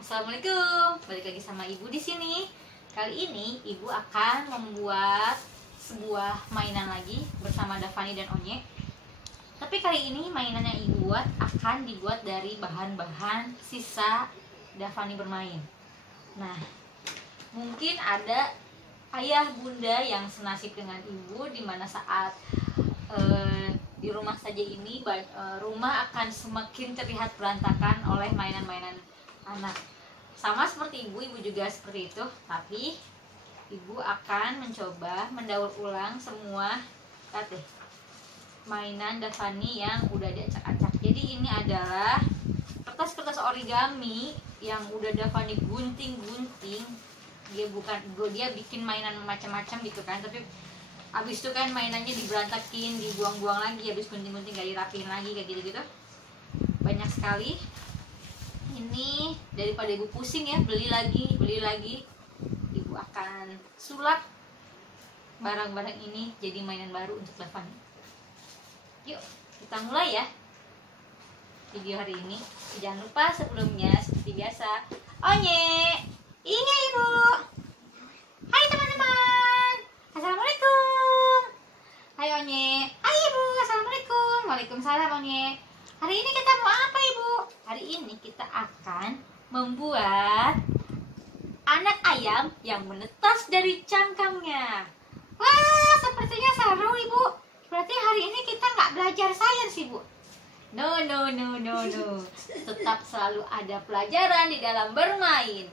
Assalamualaikum, balik lagi sama Ibu di sini. Kali ini Ibu akan membuat sebuah mainan lagi bersama Davani dan Onye. Tapi kali ini mainan yang Ibu buat akan dibuat dari bahan-bahan sisa Davani bermain. Nah, mungkin ada ayah bunda yang senasib dengan Ibu, di mana saat di rumah saja ini rumah akan semakin terlihat berantakan oleh mainan-mainan anak. Sama seperti ibu juga seperti itu, tapi ibu akan mencoba mendaur ulang semua mainan Davani yang udah diacak-acak. Jadi ini adalah kertas-kertas origami yang udah Davani gunting-gunting. Dia bikin mainan macam-macam gitu kan, tapi abis itu kan mainannya diberantakin, dibuang-buang lagi, habis gunting-gunting gak dirapiin lagi, kayak gitu-gitu. Banyak sekali. Ini daripada ibu pusing ya, beli lagi, ibu akan sulap barang-barang ini jadi mainan baru untuk Davani. Yuk, kita mulai ya video hari ini. Jangan lupa sebelumnya seperti biasa, Onye, iya ibu. Hai teman-teman, assalamualaikum. Hai Onye, hai ibu, assalamualaikum. Waalaikumsalam Onye. Hari ini kita mau apa ibu? Hari ini kita akan membuat anak ayam yang menetas dari cangkangnya. Wah, sepertinya seru ibu. Berarti hari ini kita nggak belajar sains ibu. No. Tetap selalu ada pelajaran di dalam bermain.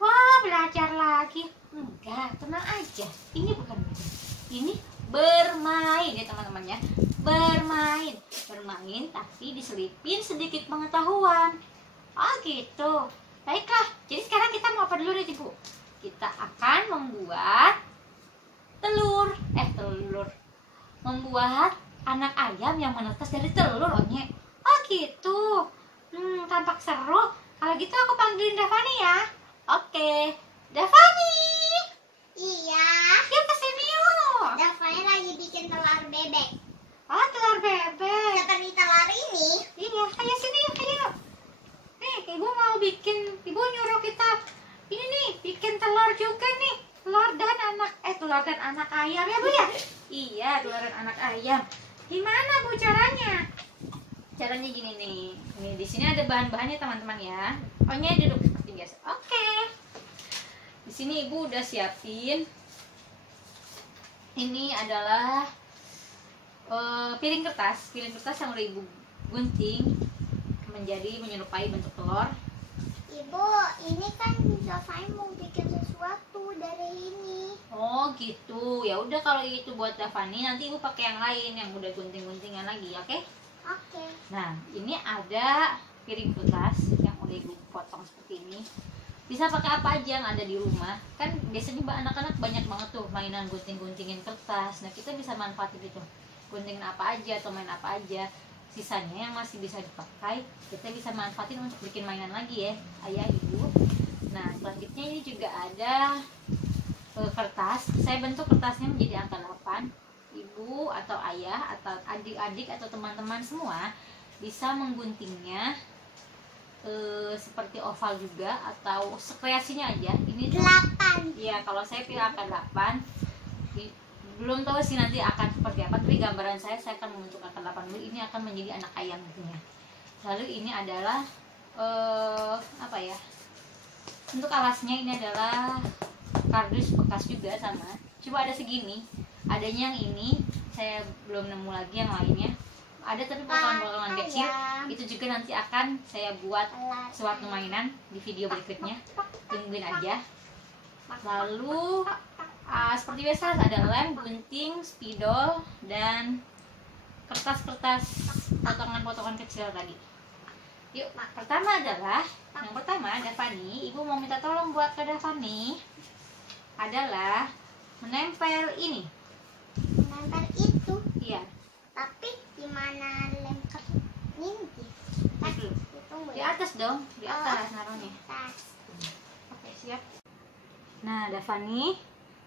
Wah, belajar lagi. Enggak, tenang aja. Ini bukan belajar. Ini bermain ya teman-teman ya. Bermain tapi diselipin sedikit pengetahuan. Oh gitu. Baiklah, jadi sekarang kita mau apa dulu nih ibu? Kita akan membuat telur. Membuat anak ayam yang menetas dari telur, Onye. Oh gitu. Tampak seru. Kalau gitu aku panggilin Davani ya. Oke, Davani. Iya. Yuk kesini yuk. Davani lagi bikin telur bebek. Oh, telur bebek. Seperti telur ini. Iya, ayo sini yuk, ayo. Nih, ibu mau bikin, ibu nyuruh kita ini nih, bikin telur juga nih. Telur dan anak ayam ya bu ya? Iya, telur dan anak ayam. Gimana bu caranya? Caranya gini nih. Nih di sini ada bahan-bahannya teman-teman ya. Onye duduk seperti biasa. Oke. Di sini ibu udah siapin. Ini adalah piring kertas yang udah ibu gunting menjadi menyerupai bentuk telur. Ibu, ini kan Davani mau bikin sesuatu dari ini. Oh gitu, ya udah kalau itu buat Davani, nanti ibu pakai yang lain yang udah gunting-guntingan lagi, oke? Oke. Nah, ini ada piring kertas yang udah ibu potong seperti ini. Bisa pakai apa aja yang ada di rumah. Kan biasanya anak-anak banyak banget tuh mainan gunting-guntingin kertas. Nah, kita bisa manfaatin itu. Guntingin apa aja atau main apa aja. Sisanya yang masih bisa dipakai, kita bisa manfaatin untuk bikin mainan lagi ya, ayah ibu. Nah, selanjutnya ini juga ada kertas. Saya bentuk kertasnya menjadi angka 8. Ibu atau ayah atau adik-adik atau teman-teman semua bisa mengguntingnya seperti oval juga atau sekreasinya aja. Ini 8. Iya, kalau saya pilih angka 8. Belum tahu sih nanti akan seperti apa, tapi gambaran saya akan membentuk angka 8 dulu. Ini akan menjadi anak ayam tentunya. Lalu ini adalah apa ya? Untuk alasnya ini adalah kardus bekas juga sama. Coba ada segini. Adanya yang ini, saya belum nemu lagi yang lainnya. Ada tapi potongan-potongan kecil. Itu juga nanti akan saya buat suatu mainan di video berikutnya. Tungguin aja. Lalu seperti biasa ada lem, gunting, spidol, dan kertas-kertas potongan-potongan kecil tadi. Yuk, pertama adalah Davani, ibu mau minta tolong buat ke Davani adalah menempel ini. Menempel itu. Iya. Tapi gimana lem ini? Tunggu Di ya. atas dong, di atas naruhnya. Oke, siap. Nah,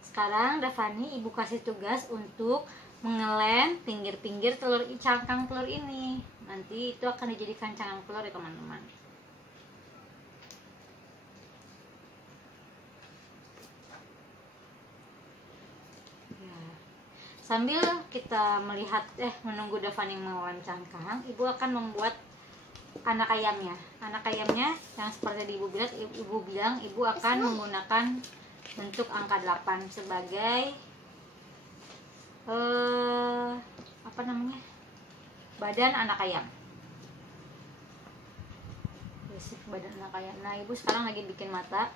sekarang Davani ibu kasih tugas untuk mengelem pinggir-pinggir cangkang telur ini. Nanti itu akan dijadikan cangkang telur ya teman-teman. sambil kita menunggu Davani mengeluarkan cangkang, ibu akan membuat anak ayamnya. Anak ayamnya yang seperti ibu bilang, ibu akan menggunakan bentuk angka 8 sebagai badan anak ayam. Basic badan anak ayam. Nah, ibu sekarang lagi bikin mata.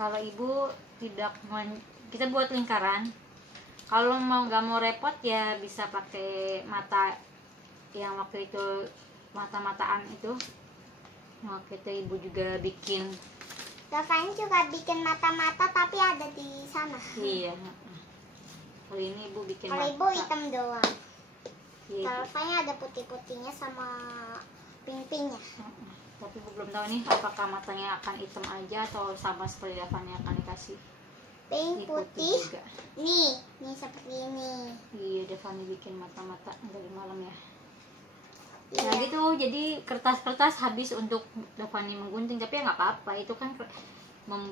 Kalau ibu kita buat lingkaran. Kalau nggak mau repot ya bisa pakai mata yang waktu itu mata-mataan itu. Waktu itu ibu juga bikin. Davani juga bikin mata-mata tapi ada di sana. Iya. Kali ini ibu bikin Kalau mata. ibu hitam doang. Iya, Kalau Davani ada putih-putihnya sama pink-pinknya. tapi ibu belum tahu nih apakah matanya akan hitam aja atau sama seperti Davani akan dikasih Pink, putih. juga. Nih seperti ini. Iya, Davani bikin mata-mata dari malam ya. Iya. Nah gitu, jadi kertas-kertas habis untuk Davani menggunting, tapi ya nggak apa-apa, itu kan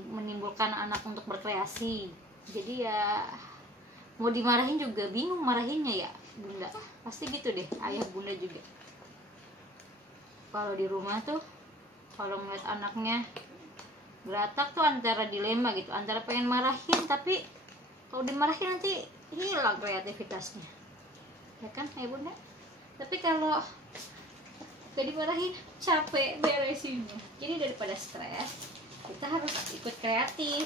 menimbulkan anak untuk berkreasi. Jadi ya mau dimarahin juga bingung marahinnya ya bunda, pasti gitu deh ayah bunda juga. Kalau di rumah tuh kalau ngeliat anaknya geratak tuh antara dilema gitu, antara pengen marahin tapi kalau dimarahin nanti hilang kreativitasnya, ya kan ayah bunda. Tapi kalau gak dimarahin capek beresinnya, jadi daripada stres kita harus ikut kreatif,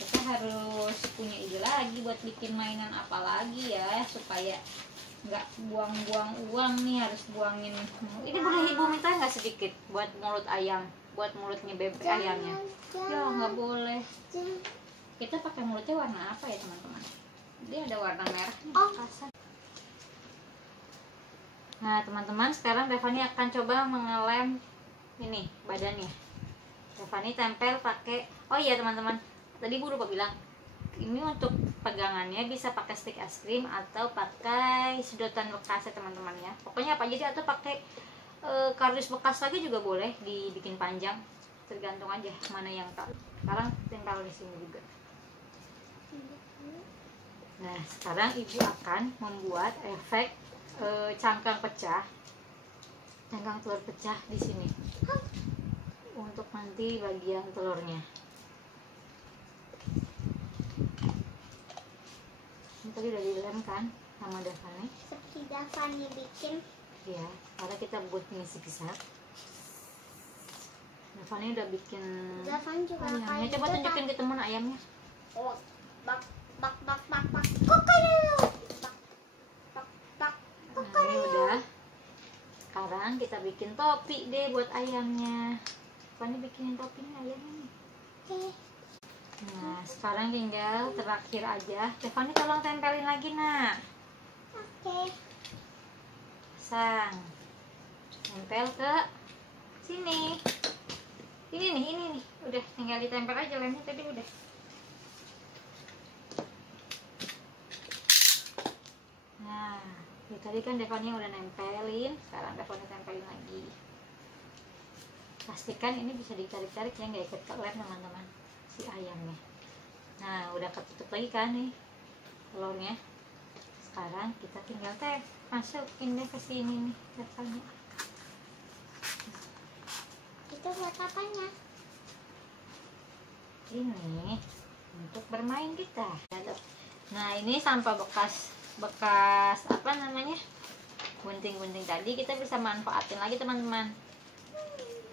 kita harus punya ide lagi buat bikin mainan apa lagi ya supaya nggak buang-buang uang nih, harus buangin. Ini boleh ibu minta nggak sedikit buat mulut ayam, buat mulutnya bebek ayamnya? Ya nggak boleh. Kita pakai mulutnya warna apa ya teman-teman? Dia ada warna merah nih, kasar. Nah teman-teman, sekarang Davani akan coba mengelem ini badannya. Davani tempel pakai, oh iya teman-teman, tadi ibu lupa bilang, ini untuk pegangannya bisa pakai stick es krim atau pakai sedotan bekas ya teman-teman ya. Pokoknya apa aja, atau pakai kardus bekas lagi juga boleh dibikin panjang, tergantung aja mana yang tahu. Sekarang tempel di sini juga. Nah sekarang ibu akan membuat efek cangkang telur pecah di sini untuk nanti bagian telurnya. Ini tadi udah dilem kan sama Davani? Seperti Davani bikin. Ya, karena kita buat ini zigzag. Davani udah bikin Davani juga ayamnya. kayak Coba gitu, tunjukin ke teman ayamnya. Oh, bak. Kokodo. Bak. Nah ini udah. Sekarang kita bikin topi deh buat ayamnya. Davani bikinin topinya ayamnya nih. Oke. Nah sekarang tinggal terakhir aja. Davani tolong tempelin lagi nak. Oke. Sang tempel ke sini. Ini nih udah tinggal ditempel aja, lemnya tadi udah. Nah ya, tadi kan Davani udah nempelin, sekarang Davani tempelin lagi. Pastikan ini bisa ditarik-tarik ya, nggak ikut ke lem teman-teman si ayamnya. Nah udah ketutup lagi kan nih telurnya. Sekarang kita tinggal masukin deh ke sini nih Davani. Itu buat apanya? Ini untuk bermain kita. Nah ini sampah bekas apa namanya, gunting-gunting tadi kita bisa manfaatin lagi teman-teman.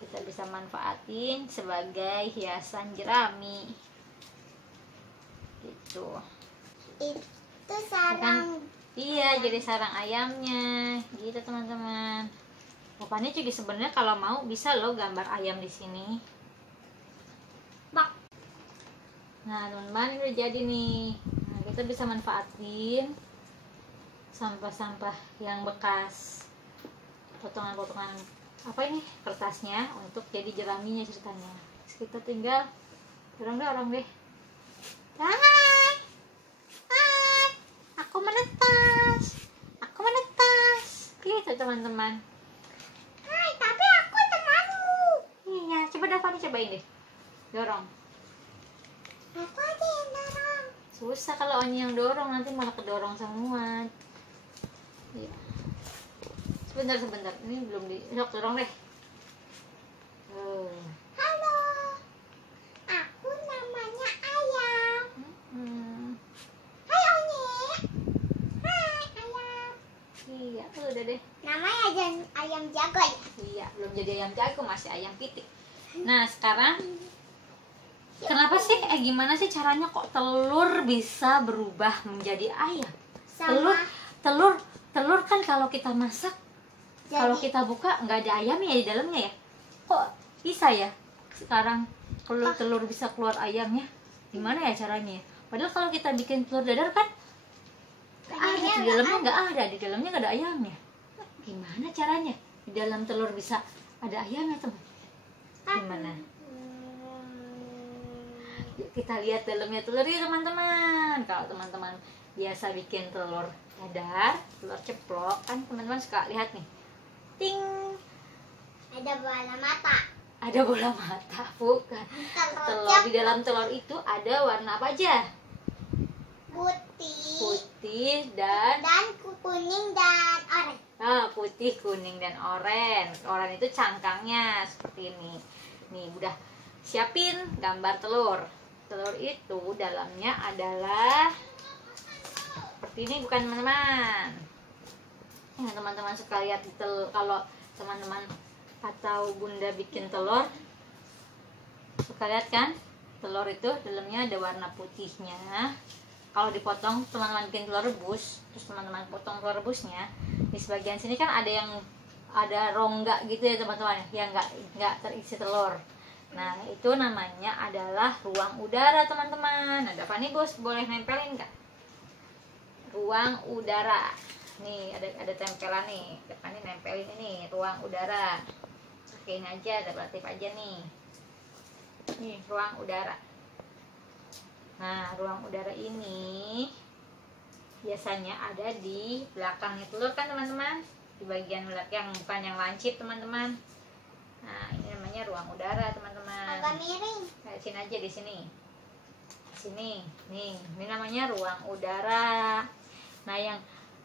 Kita bisa manfaatin sebagai hiasan jerami gitu. Itu sarang. Iya, jadi sarang ayamnya gitu teman-teman. Davani juga sebenarnya kalau mau bisa loh gambar ayam di sini. Bak. Nah teman-teman, ini udah jadi nih. Nah, kita bisa manfaatin sampah-sampah yang bekas, potongan-potongan apa ini kertasnya untuk jadi jeraminya ceritanya. Terus kita tinggal dorong deh. Hai, aku menetas gitu teman-teman. Hai, tapi aku temanmu. Iya, coba Davani cobain deh, dorong. Aku aja yang dorong. Susah kalau Oni yang dorong, nanti malah kedorong semua. Iya. Sebentar. Ini belum di sok dorong deh. Halo, aku namanya Ayam. Hai Oni. Hai Ayam. Iya, udah deh. Namanya ayam jago ya? Iya, belum jadi ayam jago, masih ayam pitik. Nah, sekarang kenapa sih? Gimana sih caranya kok telur bisa berubah menjadi ayam? Sama Telur kan kalau kita masak, kalau kita buka nggak ada ayamnya di dalamnya ya? Kok bisa ya? Sekarang kalau telur bisa keluar ayamnya, gimana ya caranya? Padahal kalau kita bikin telur dadar kan di dalamnya nggak ada, di dalamnya nggak ada ayamnya. Gimana caranya? Di dalam telur bisa ada ayamnya, teman? Gimana? Yuk kita lihat dalamnya telur ya, teman-teman. Kalau teman-teman biasa bikin telur dadar, telur ceplok, kan teman-teman suka lihat nih. Ting! ada bola mata. Ada bola mata, bukan. Telur di dalam telur itu ada warna apa aja? Putih dan kuning dan oranye. putih, kuning, dan oranye. Oranye itu cangkangnya seperti ini. Nih, udah siapin gambar telur. Telur itu dalamnya adalah seperti ini, bukan teman-teman? Nah, teman-teman suka lihat kalau teman-teman atau bunda bikin telur, suka lihat kan? Telur itu dalamnya ada warna putihnya. Kalau dipotong, teman-teman bikin telur rebus, terus teman-teman potong telur rebusnya, di sebagian sini kan ada rongga gitu ya teman-teman, yang nggak terisi telur. Nah, itu namanya adalah ruang udara, teman-teman. Ada apa nih, Bos? Boleh nempelin nggak? Ruang udara. Nih, ada tempelan nih. Depan nih nempelin ini, ruang udara. Pakein aja, ada relatif aja nih. Nih, ruang udara. Nah, ruang udara ini biasanya ada di belakangnya telur kan, teman-teman? Di bagian belakang, bukan yang lancip, teman-teman. Nah, ini namanya ruang udara, teman-teman. Agak miring. Nah, sini aja, di sini. Sini. Nih, ini namanya ruang udara. Nah,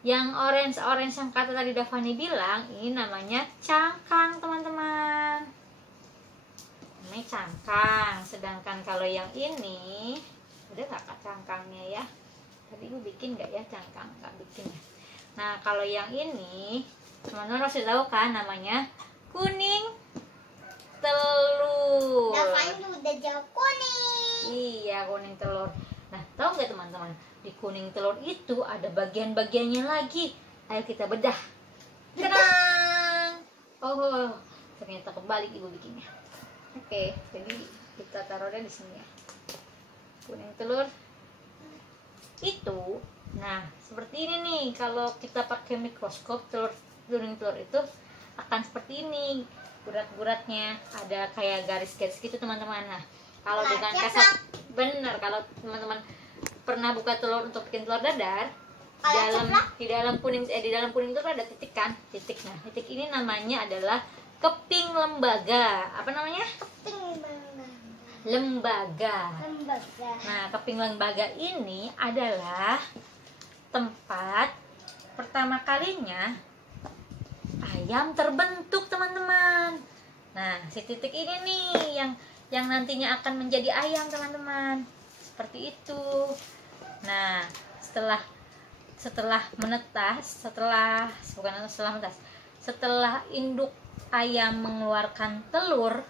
yang orange yang kata tadi Davani bilang, ini namanya cangkang, teman-teman. Ini cangkang. Sedangkan kalau yang ini, udah nggak cangkangnya ya? Tadi gue bikin nggak ya cangkang? Nggak bikin ya. Nah, kalau yang ini, teman-teman pasti tahu kan, namanya kuning telur. Davani udah jauh kuning. Iya, kuning telur. Nah, tahu nggak teman-teman? Di kuning telur itu ada bagian-bagiannya lagi. Ayo kita bedah. Tenang. Oh, ternyata kebalik ibu bikinnya. Oke, jadi kita taruhnya di sini ya. Kuning telur itu, nah seperti ini nih. Kalau kita pakai mikroskop, kuning telur itu akan seperti ini. Gurat-guratnya ada kayak garis-garis gitu, teman-teman. Nah, kalau dengan kasat, bener, kalau teman-teman pernah buka telur untuk bikin telur dadar, di dalam kuning itu ada titik kan, titik. Nah, titik ini namanya adalah keping lembaga. Apa namanya? Lembaga. Nah, keping lembaga ini adalah tempat pertama kalinya ayam terbentuk, teman-teman. Nah, si titik ini nih yang nantinya akan menjadi ayam, teman-teman. Seperti itu. Nah, setelah induk ayam mengeluarkan telur,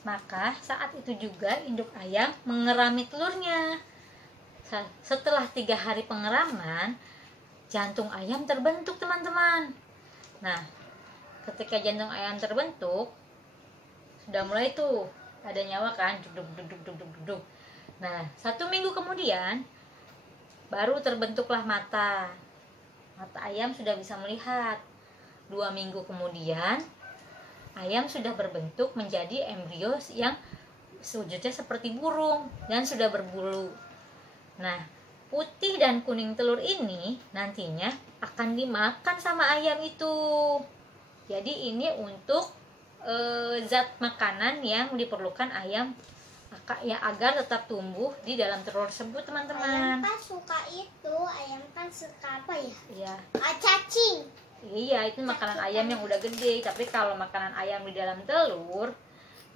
maka saat itu juga induk ayam mengerami telurnya. Setelah 3 hari pengeraman, jantung ayam terbentuk, teman-teman. Nah, ketika jantung ayam terbentuk, sudah mulai tuh ada nyawa kan, duduk. Nah, 1 minggu kemudian baru terbentuklah mata ayam sudah bisa melihat. 2 minggu kemudian ayam sudah berbentuk menjadi embrio yang wujudnya seperti burung dan sudah berbulu. Nah, putih dan kuning telur ini nantinya akan dimakan sama ayam itu. Jadi ini untuk zat makanan yang diperlukan ayam ya agar tetap tumbuh di dalam telur tersebut, Ayam teman-teman. kan suka itu, ayam kan suka apa ya? Iya. Cacing. Iya, itu makanan ayam yang udah gede. Tapi kalau makanan ayam di dalam telur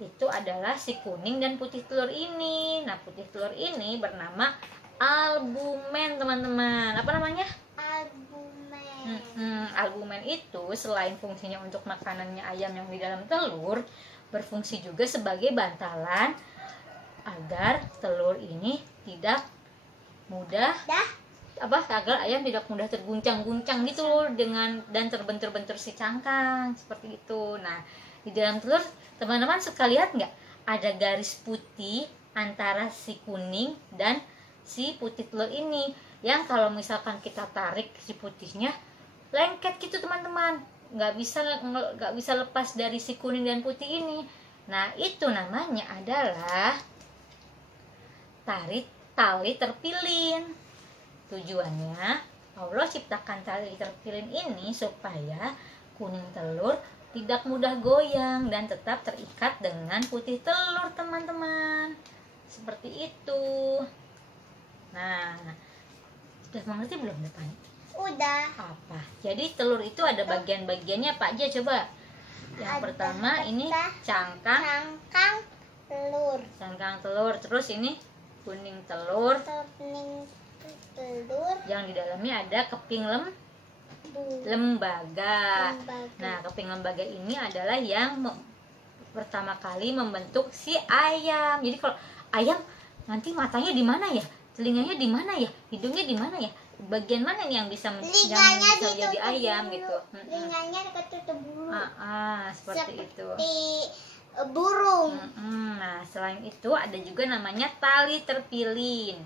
itu adalah si kuning dan putih telur ini. Nah, putih telur ini bernama albumen, teman-teman. Apa namanya? Albumen. Albumen itu selain fungsinya untuk makanannya ayam yang di dalam telur, berfungsi juga sebagai bantalan agar telur ini tidak mudah agar ayam tidak mudah terguncang-guncang gitu loh dan terbentur-bentur si cangkang seperti itu. Nah, di dalam telur teman-teman suka lihat nggak ada garis putih antara si kuning dan si putih telur ini, yang kalau misalkan kita tarik si putihnya lengket gitu teman-teman, nggak bisa lepas dari si kuning dan putih ini. Nah, itu namanya adalah tali terpilin. Tujuannya Allah ciptakan tali terpilin ini supaya kuning telur tidak mudah goyang dan tetap terikat dengan putih telur, teman-teman. Seperti itu. Nah, udah mengerti belum depan? Udah. Apa? Jadi telur itu ada bagian-bagiannya Pak aja coba. Yang pertama ini cangkang telur. Cangkang telur. Terus ini kuning telur. Kuning telur. Yang di dalamnya ada keping lembaga. Nah, keping lembaga ini adalah yang pertama kali membentuk si ayam. Jadi kalau ayam nanti matanya di mana ya? Telinganya di mana ya? Hidungnya di mana ya? Bagian mana nih yang bisa jadi ayam gitu? Telinganya ketutup bulu. Seperti itu. Burung. Nah, selain itu ada juga namanya tali terpilin.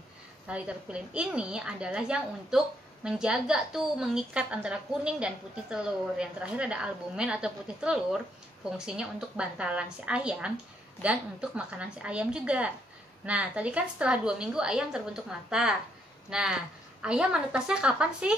Tali terpilin ini adalah yang untuk menjaga mengikat antara kuning dan putih telur. Yang terakhir ada albumen atau putih telur, fungsinya untuk bantalan si ayam dan untuk makanan si ayam juga. Nah, tadi kan setelah 2 minggu ayam terbentuk mata. Nah, ayam menetasnya kapan sih?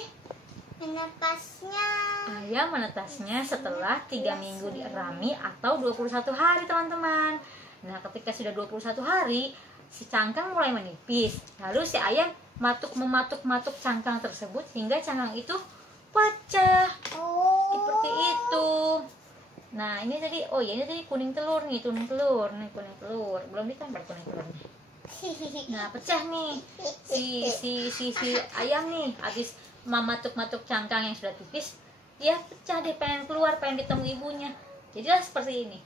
Ayam menetasnya setelah 3 minggu dierami atau 21 hari, teman-teman. Nah, ketika sudah 21 hari, si cangkang mulai menipis. Lalu si ayam mematuk cangkang tersebut hingga cangkang itu pecah. Seperti itu. Nah, ini tadi kuning telur nih, kuning telur. Belum ditambah kuning telurnya. Nah, pecah nih. Si ayam nih habis mematuk cangkang yang sudah tipis, dia pecah deh, pengen keluar, pengen ketemu ibunya. Jadilah seperti ini.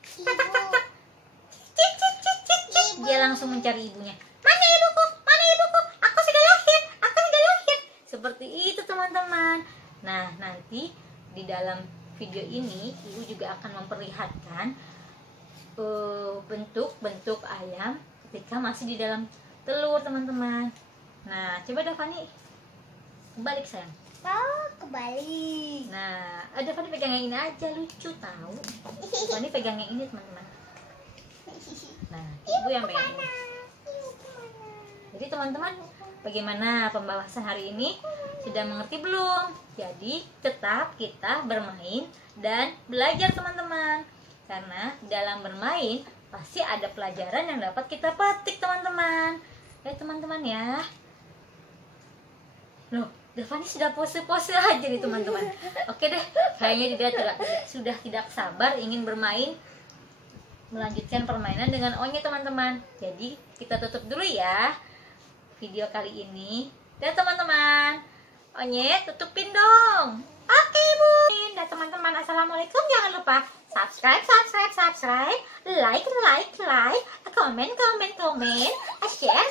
Dia langsung mencari ibunya. Mana ibuku? Aku sudah lahir. Seperti itu, teman-teman. Nah, nanti di dalam video ini ibu juga akan memperlihatkan bentuk ayam ketika masih di dalam telur, teman-teman. Nah, coba Davani kebalik, sayang. Kebalik. Nah, Davani pegang yang ini aja, lucu tahu. Davani pegang yang ini, teman-teman. Nah, ibu yang pegang ini. Jadi teman-teman, bagaimana pembahasan hari ini? Sudah mengerti belum? Jadi tetap kita bermain dan belajar, teman-teman. Karena dalam bermain pasti ada pelajaran yang dapat kita petik, teman-teman. Teman-teman ya. Loh, Davani sudah pose-pose aja nih, teman-teman. Oke deh, kayaknya dia sudah tidak sabar ingin bermain, melanjutkan permainan dengan Onye, teman-teman. Jadi kita tutup dulu ya video kali ini. Dan teman-teman, Onye tutupin dong. Oke, Bu. Dan teman-teman, assalamualaikum. Jangan lupa subscribe, like, comment, share.